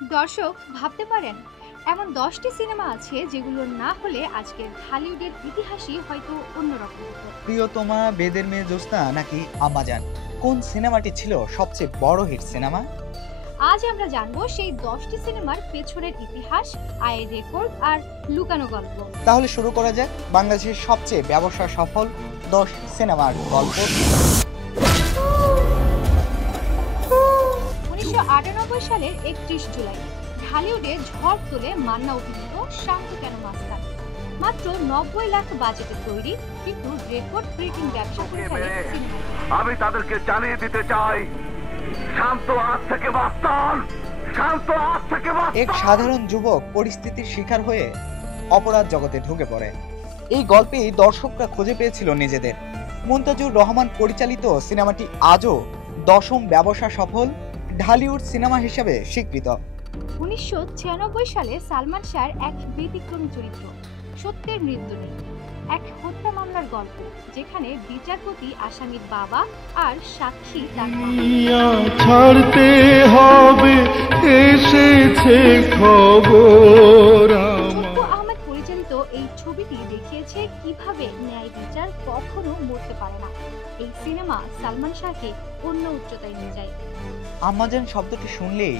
দর্শক ভাবতে পারেন এমন 10টি সিনেমা আছে যেগুলো না হলে আজকের ঢালিউডের ইতিহাসই হয়তো অন্যরকম হতো। প্রিয়তমা, বেদের মেয়ে জ্যোৎস্না নাকি আম্মাজান, কোন সিনেমাটি ছিল সবচেয়ে বড় হিট সিনেমা? আজ আমরা জানবো সেই 10টি সিনেমার পেছনের ইতিহাস, আয়ের রেকর্ড আর লুকানো গল্প। তাহলে শুরু করা যাক বাংলাদেশের সবচেয়ে ব্যবসা সফল 10 সিনেমার গল্প। 1998 সালের 31 জুলাই ঢালিউডে ঝড় তোলে মান্না অভিনীত শান্ত কেন মাস্তান। মাত্র 90 লাখ বাজেটে তৈরি, কিন্তু রেকর্ড ব্রেকিং ব্যবসা করে ফেলে সিনেমাটি। আমি তাদেরকে জানিয়ে দিতে চাই, শান্ত আজ থেকে মাস্তান, শান্ত আজ থেকে মাস্তান। এক সাধারণ যুবক পরিস্থিতির শিকার হয়ে অপরাধ জগতে ঢুকে পড়ে। এই গল্পেই দর্শকরা খুঁজে পেয়েছিল নিজেদের। মুনতাজুর রহমান পরিচালিত সিনেমাটি আজও 10ম ব্যবসা সফল ঢালিউড সিনেমা হিসেবে স্বীকৃত। 1996 সালে সালমান শাহর এক ব্যতিক্রমী চরিত্র সত্যের মৃত্যু নেই, এক হত্যা মামলার গল্প, যেখানে বিচারপতি আসামির বাবা আর সাক্ষী তার মা। ছাড়তে হবে এসেছে খবর। ছোট্ট আহমেদ পরিচালিত এই ছবিটি দেখিয়েছে কিভাবে ন্যায় বিচার কখনো মরতে পারে না। এই সিনেমা সালমান শাহকে অন্য উচ্চতায় নিয়ে যায়। আম্মাজান শব্দটি শুনলেই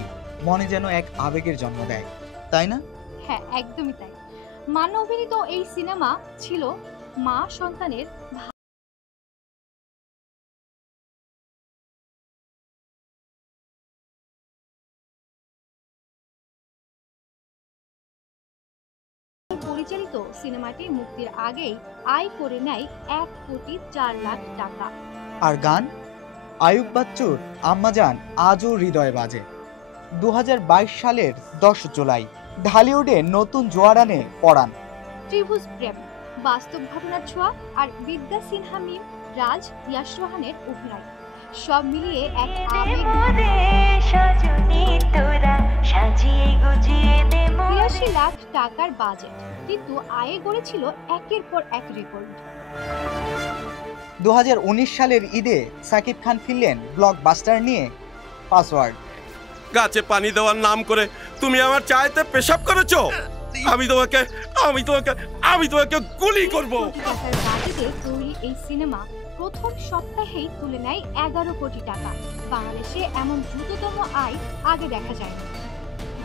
মনে যেন এক আবেগের জন্ম দেয়, তাই না? হ্যাঁ, একদমই তাই। মান্না অভিনীত এই সিনেমা ছিল মা সন্তানের পরিচালিত। সিনেমাটি মুক্তির আগেই আয় করে নেয় 1,04,00,000 টাকা। আর গান আয়ুব বাচ্চুর আম্মাজান আজও হৃদয়ে বাজে। 2022 সালের 10 জুলাই ঢালিউডে নতুন জোয়ার আনে পরাণ। ত্রিভুজ প্রেম, বাস্তব ঘটনার ছোঁয়া আর বিদ্যা সিনহা, মিম, রাজ, ইয়াশ রোহানের অভিনয় সব মিলিয়ে এক আবেগ। 82 লাখ টাকার বাজেট, কিন্তু আয়ে গড়েছিল একের পর এক রেকর্ড। 2019 সালের ঈদে সাকিব খান ফিরলেন ব্লকবাস্টার নিয়ে পাসওয়ার্ড। গাছে পানি দেওয়ার নাম করে তুমি আমার চায়েতে পেশাব করেছো। আমি তোমাকে গুলি করব। বাজেটে তৈরি এই সিনেমা প্রথম সপ্তাহেই তুলে নেয় 11 কোটি টাকা। বাংলাদেশে এমন দ্রুততম আয় আগে দেখা যায়নি।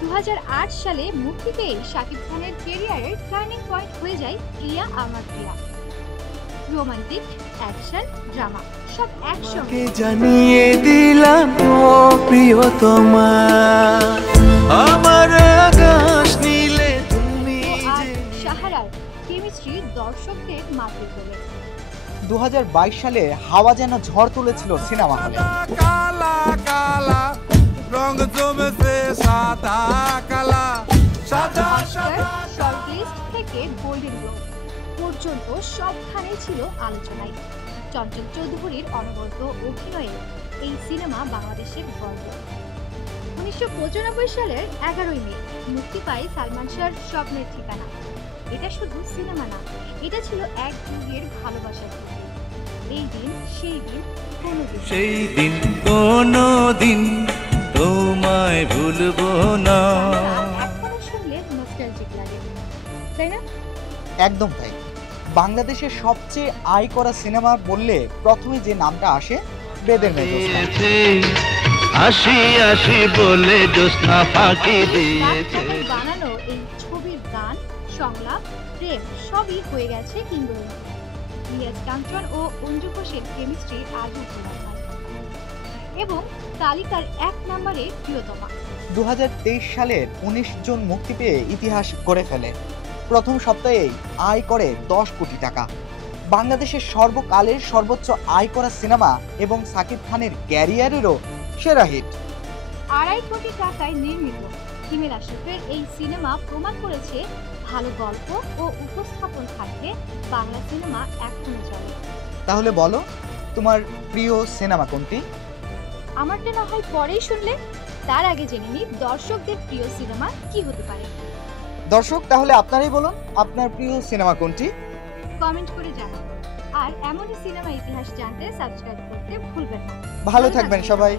2008 সালে মুক্তি পেয়ে শাকিব খানের ক্যারিয়ারের টার্নিং পয়েন্ট হয়ে যায় প্রিয়া আমার প্রিয়া। রোমান্টিক, অ্যাকশন, ড্রামা সব একসঙ্গে। জানিয়ে দিলাম প্রিয়তমা, আমার আকাশ নীলে তুমি। আর সাহারার কেমিস্ট্রি দর্শকদের মাতৃ তোলে। 2022 সালে হাওয়া যেন ঝড় তুলেছিল সিনেমা হলে। কালা কালা রং জমেছে সাদা কালা, সাদা সাদা। শর্টলিস্ট থেকে গোল্ডেন গ্লোব পর্যন্ত সবখানে ছিল আলোচনায়। চঞ্চল চৌধুরীর অনবরত অভিনয়ে এই সিনেমা বাংলাদেশের গর্ব। 1995 সালের 11 মে মুক্তি পায় সালমান শাহর স্বপ্নের ঠিকানা। এটা শুধু সিনেমা না, এটা ছিল এক যুগের ভালোবাসার গল্প। এই দিন সেই দিন কোনোদিন, সেই দিন কোনোদিন তোমায় ভুলবো না। এখনো শুনলে নস্টালজিক লাগে, তাই না? একদম তাই। বাংলাদেশের সবচেয়ে আয় করা সিনেমা বললে প্রথমে যে নামটা আসে বেদের মেয়ে জ্যোৎস্না। আসি আসি বলে জ্যোৎস্না ফাঁকি দিয়েছে। বানানো এই ছবির গান, সংলাপ, প্রেম সবই হয়ে গেছে কিংবদন্তি। রিয়াজ কাঞ্চন ও অঞ্জু ঘোষের কেমিস্ট্রি আজও ভোলা যায়। এবং তালিকার 1 নম্বরে প্রিয়তমা। 2023 সালের 19 জুন মুক্তি পেয়ে ইতিহাস গড়ে ফেলে। প্রথম সপ্তাহেই আয় করে 10 কোটি টাকা। বাংলাদেশের সর্বকালের সর্বোচ্চ আয় করা সিনেমা এবং সাকিব খানের ক্যারিয়ারেরও সেরা হিট। 2.5 কোটি টাকায় নির্মিত হিমেল আশরাফের এই সিনেমা প্রমাণ করেছে ভালো গল্প ও উপস্থাপন থাকলে বাংলা সিনেমা এখনো চলে। তাহলে বলো তোমার প্রিয় সিনেমা কোনটি? আমারটা না হয় পরেই শুনলে, তার আগে জেনে নিই দর্শকদের প্রিয় সিনেমা কি হতে পারে। দর্শক তাহলে আপনারাই বলুন আপনার প্রিয় সিনেমা কোনটি, কমেন্ট করে জানান। আর এমনই সিনেমা ইতিহাস জানতে সাবস্ক্রাইব করতে ভুলবেন না। ভালো থাকবেন সবাই।